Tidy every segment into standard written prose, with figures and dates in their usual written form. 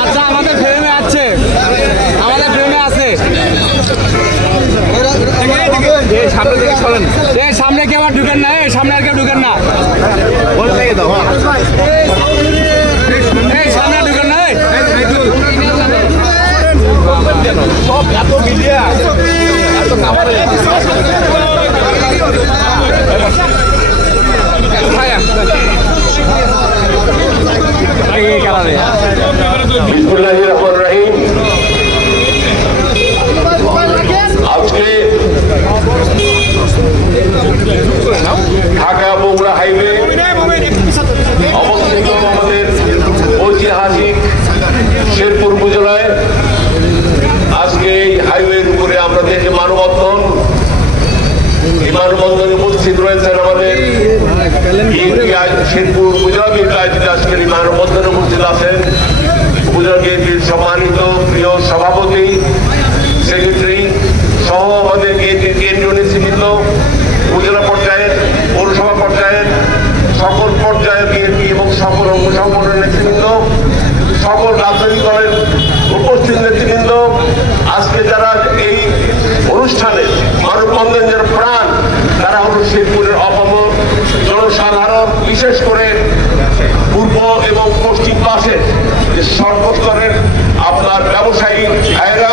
আচ্ছা আমাদের ফ্রেমে আছে, আমাদের ফ্রেমে আছে। সামনে থেকে চলেন, সামনে কেউ আর ঢুকেন না, সামনে আর কেউ ঢুকেন না, সামনে ঢুকেন না। সব এত মিডিয়া এত কামারে আজকে ঢাকা বগুড়া হাইওয়ে অবস্থিত আমাদের ঐতিহাসিক শেরপুর উপজেলায় আজকে এই হাইওয়ের উপরে আমরা দেখি মানববন্ধন। এই মানববন্ধনে উপস্থিত রয়েছেন আমাদের শেরপুর উপজেলা বিএনপি আজকের এই মানববন্ধনে উপস্থিত আছেন উপজেলা বিএনপির সম্মানিত প্রিয় সভাপতি, সেক্রেটারি সহ আমাদের বিএনপির কেন্দ্রীয় নেতৃবৃন্দ, উপজেলা পর্যায়ের, পৌরসভা পর্যায়ের সকল পর্যায়ে বিএনপি এবং সকল অঙ্গ সংগঠনের নেতৃবৃন্দ, সকল রাজনৈতিক দলের উপস্থিত নেতৃবৃন্দ, আজকে যারা এই অনুষ্ঠানে মানববন্ধন যারা প্রাণ, তারা হল শেরপুরের অপামর জনসাধারণ, বিশেষ করে পূর্ব এবং পশ্চিম পাশে যে সর্বস্তরের আপনার ব্যবসায়ী ভাইরা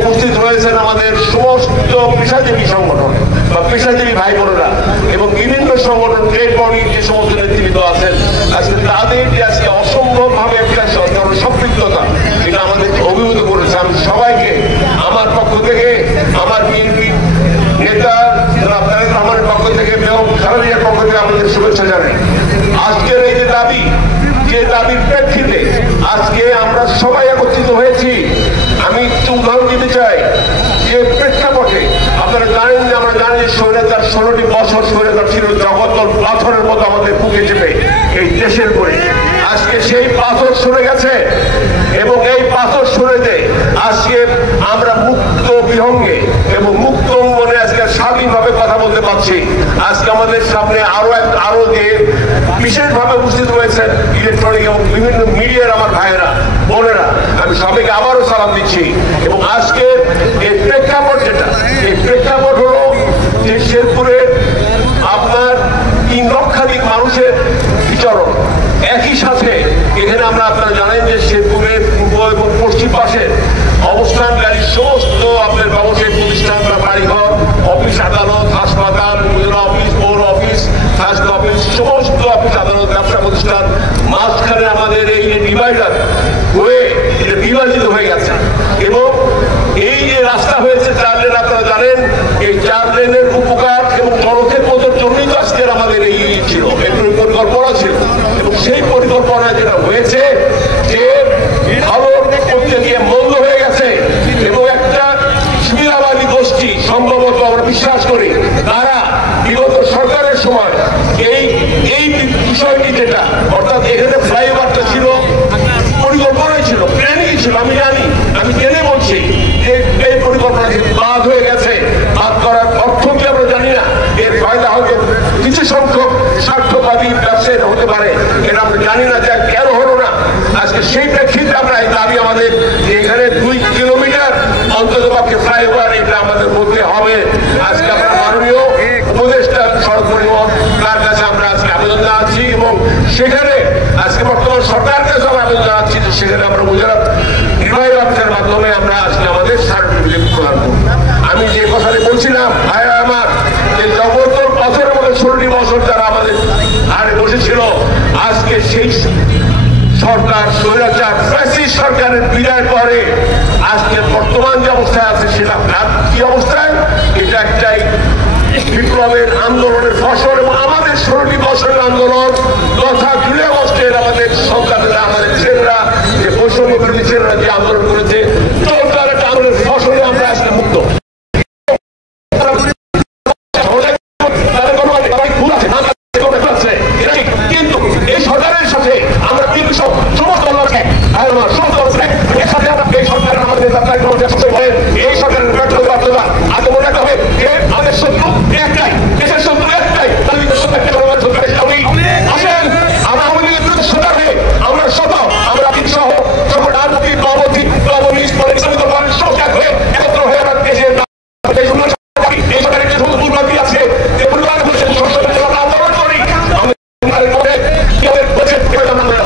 উপস্থিত রয়েছেন, আমাদের সমস্ত পেশাজীবী সংগঠন বা পেশাজীবী ভাই বোনেরা এবং বিভিন্ন সংগঠন ট্রেড বডির যে সমস্ত নেতৃবৃন্দ আছেন, আজকে তাদের যে আজকে অসম্ভবভাবে একটা সম্পৃক্ততা এটা আমাদের অভিভূত করেছে। আমি সবাইকে আমার পক্ষ থেকে, আমার বিএনপি নেতা তারেক রহমানের পক্ষ থেকে এবং খালেদার পক্ষ থেকে আমাদের শুভেচ্ছা জানাই। আজকের এই যে দাবি, যে দাবির প্রেক্ষিতে আজকে আমরা সবাই একত্রিত হয়েছি, আমি উদাহরণ দিতে চাই যে প্রেক্ষাপটে আপনারা জানেন যে আমরা জানি যে স্বৈরাচার 16টি বছর স্বৈরাচার ছিল জগদ্দল পাথরের মতো আমাদের বুকে চেপে এই দেশের উপরে। আজকে সেই পাথর সরে গেছে এবং এই পাথর সরেতে আজকে আমরা মুক্ত বিহঙ্গে এবং মুক্ত মনে আজকে স্বাধীনভাবে কথা বলতে পারছি। আজকে আমাদের সামনে আরো যে বিশেষভাবে উপস্থিত রয়েছেন ইলেকট্রনিক এবং বিভিন্ন মিডিয়ার আমার ভাইয়েরা বোনেরা, আমি সবাইকে আবারও সালাম দিচ্ছি। এবং আজকে এই প্রেক্ষাপট যেটা, এই প্রেক্ষাপট হলো যে শেরপুরে আপনার 3 লক্ষাধিক মানুষের বিচরণ, একই সাথে এখানে আমরা আপনারা জানেন যে শেরপুরের পূর্ব এবং পশ্চিম পাশে অবস্থানকারী সমস্ত আপনার ব্যবসায়িক প্রতিষ্ঠান বা বাড়িঘর, অফিস আদালত, হাসপাতাল, উপজেলা অফিস, পৌর অফিস, স্বাস্থ্য অফিস, সমস্ত অফিস আদালত, ব্যবসা প্রতিষ্ঠান, মাঝখানে আমাদের এই যে ডিভাইডার হয়ে এটা বিভাজিত হয়ে গেছে এবং এই যে রাস্তা হয়েছে 4 লেন, আপনারা জানেন এই 4 লেনের উপকার এবং জনক্ষেত্রের জন্যই তো আজকের আমাদের এই ছিল, একটু পরিকল্পনা ছিল এবং সেই পরিকল্পনা যেটা হয়েছে যে ভালো করতে গিয়ে মন্দ হয়ে গেছে এবং একটা সুবিধাবাদী গোষ্ঠী, সম্ভবত আমরা বিশ্বাস করি তারা বিগত সরকারের সময় এই বিষয়টি যেটা অর্থাৎ এখানে ফ্লাইওভারটা ছিল পরিকল্পনাই ছিল, প্ল্যানিং ছিল, আমি জানি, আমি জেনে বলছি যে এই পরিকল্পনা বাদ হয়ে গেছে। বাদ করার অর্থ কি আমরা জানি না, এর ফায়দা হয়তো কিছু সংখ্যক স্বার্থবাদী ব্যবসায়ী হতে পারে, এটা আমরা জানি না যে কেন হলো না। আজকে সেই প্রেক্ষিতে আমরা এই দাবি আমাদের এখানে 2 কিলোমিটার অন্তত পক্ষে ফ্লাইওভার এটা আমাদের মধ্যে হবে। আজকে আমরা মাননীয় উপদেষ্টা সড়ক পরিবহন তার কাছে আমরা আজকে আবেদন জানাচ্ছি এবং সেখানে আজকে বর্তমান সরকার কাছে আমরা আবেদন জানাচ্ছি যে সেখানে আমরা গুজরাট রিভাইভ অফিসের মাধ্যমে আমরা আজকে আমাদের সার্টিফিকেট প্রদান করব। আমি যে কথাটি বলছিলাম ভাইয়া আমার, যে জগদ্দল পাথরের মধ্যে 16টি বছর যারা আমাদের হারে বসেছিল, আজকে সেই সরকার স্বৈরাচার ফ্যাসিস্ট সরকারের বিদায়ের পরে আজকে বর্তমান যে অবস্থায় আছে সেটা কি অবস্থায়, এটা একটাই বিপ্লবের আন্দোলনের ফসল এবং আমাদের 16টি বছরের আন্দোলন তথা জুলাই আগস্টের আমাদের সন্তানেরা, আমাদের ছেলেরা যে বৈষম্য বিরোধী ছেলেরা যে আন্দোলন করেছে, চলতার একটা আন্দোলনের ফসল এই সরকারের যে সমস্ত দুর্নীতি আছে যে পরিবার বসে সংসদে আমরা আন্দোলন করি আমাদের পরে কি হবে বলছে সবাই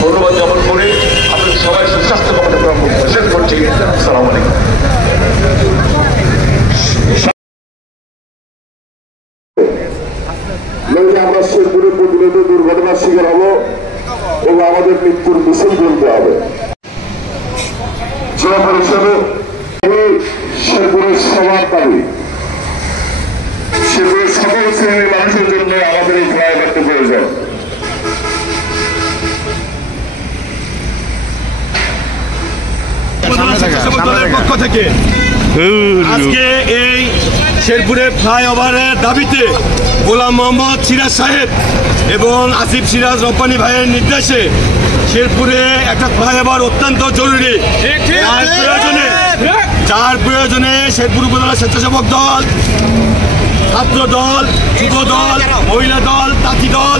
ধন্যবাদ জ্ঞাপন করে আপনাদের সবাই সুস্বাস্থ্য কামনা করে শেষ করছি। আসসালামু আলাইকুম। আমরা শেরপুরে প্রতিনিয়ত দুর্ঘটনার শিকার হবো এবং আমাদের মৃত্যুর মিছিল বলতে হবে। জেলা পরিষদে শেরপুরের সবার দাবি, শেরপুরের সকল শ্রেণীর মানুষের জন্য আমাদের এই ফ্লাইওভারটি প্রয়োজন। পক্ষ থেকে আজকে এই শেরপুরে ফ্লাইওভারের দাবিতে গোলাম মোহাম্মদ সিরাজ সাহেব এবং আসিফ সিরাজ রব্বানী ভাইয়ের নির্দেশে শেরপুরে একটা ফ্লাইওভার অত্যন্ত জরুরি। যার প্রয়োজনে শেরপুর উপজেলা স্বেচ্ছাসেবক দল, ছাত্র দল, যুব দল, মহিলা দল, তাঁতি দল,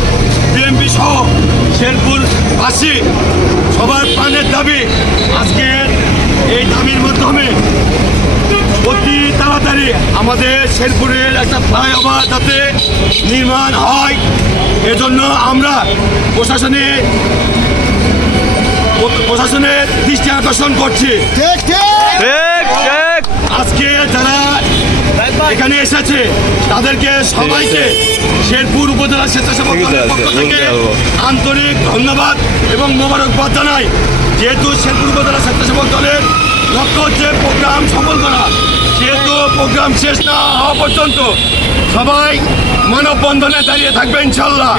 বিএনপি সহ শেরপুরবাসী সবার প্রাণের দাবি। আজকে এই দাবির মাধ্যমে অতি তাড়াতাড়ি আমাদের শেরপুরের একটা ফ্লাইওভার যাতে নির্মাণ হয়, এজন্য আমরা প্রশাসনের দৃষ্টি আকর্ষণ করছি। আজকে যারা এখানে এসেছে তাদেরকে সবাইকে শেরপুর উপজেলা স্বেচ্ছাসেবক দলের পক্ষ থেকে আন্তরিক ধন্যবাদ এবং মোবারকবাদ জানাই। যেহেতু শেরপুর উপজেলা স্বেচ্ছাসেবক দলের লক্ষ্য হচ্ছে প্রোগ্রাম সফল করা, যেহেতু প্রোগ্রাম শেষ না হওয়া পর্যন্ত সবাই মানববন্ধনে দাঁড়িয়ে থাকবে ইনশাল্লাহ।